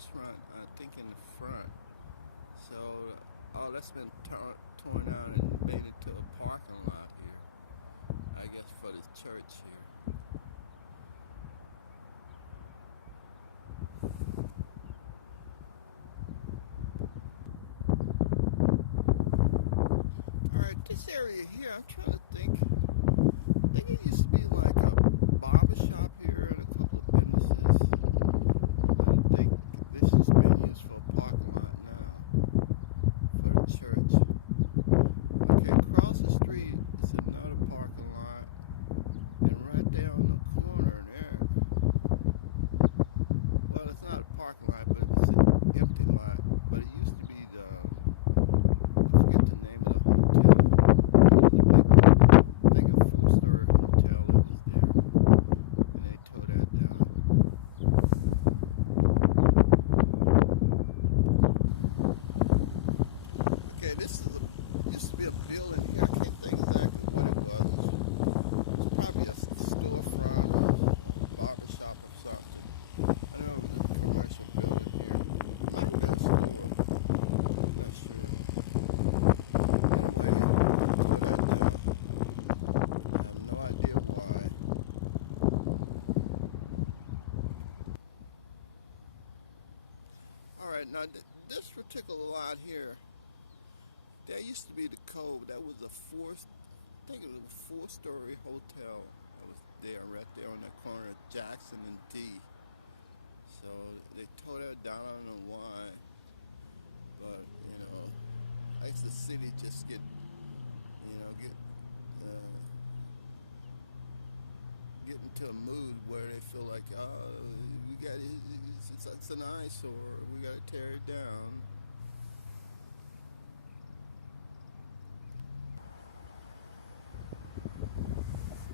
restaurant, I think, in the front. So all that's been torn out and made into a parking lot here. I guess for the church here. All right, this area here, I'm trying to think. I think it used to be like a barber shop here and a couple of businesses. I think this has been used for a parking lot now for the church. Okay, across the street is another parking lot, and right there on the corner there, well, it's not a parking lot, but it's an empty lot. But it used to be the, I forget the name of the hotel. I think a 4-story hotel that was there, and they tore that down. Okay, this is used to be a building here. I can't think exactly what it was. It's probably a storefront or barber shop or something. I don't know if it's a commercial building here. Might be a store. I'm not sure. Anyway, tore that down. I have no idea why. Alright, now this particular lot here, that used to be the Cove. That was a I think it was a 4-story hotel that was there, right there on that corner of Jackson and D. So they tore that down. I don't know why, but I guess the city just get into a mood where they feel like, we got it's an eyesore. We got to tear it down.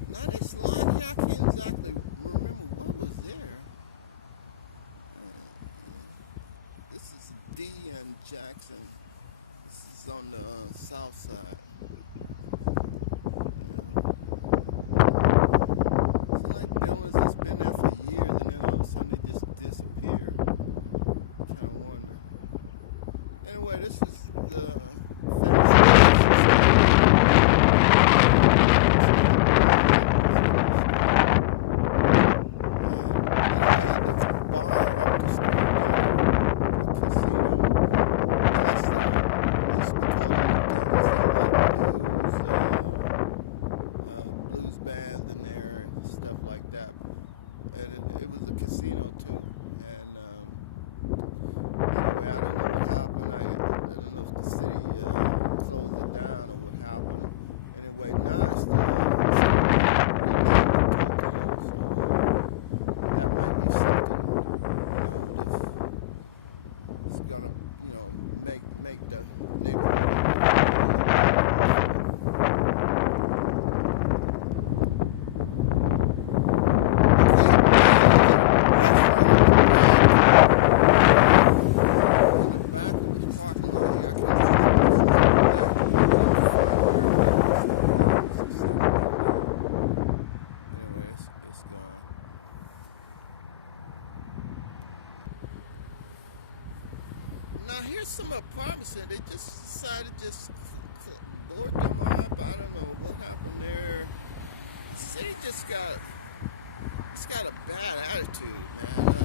Now this line here, I can't exactly remember what was there. This is D and Jackson. This is on the south side. It's like buildings that's been there for years, and then all of a sudden they just disappear. Kind of wonder. Anyway, this is the blues bands in there and stuff like that, and it was a casino too. And anyway, I don't know what happened. I don't know if the city closed it down or what happened. Anyway, now it's still that might be something that's gonna make the neighborhood. Now here's some apartments that they just decided to just board them up. I don't know what happened there. The city just got a bad attitude, man.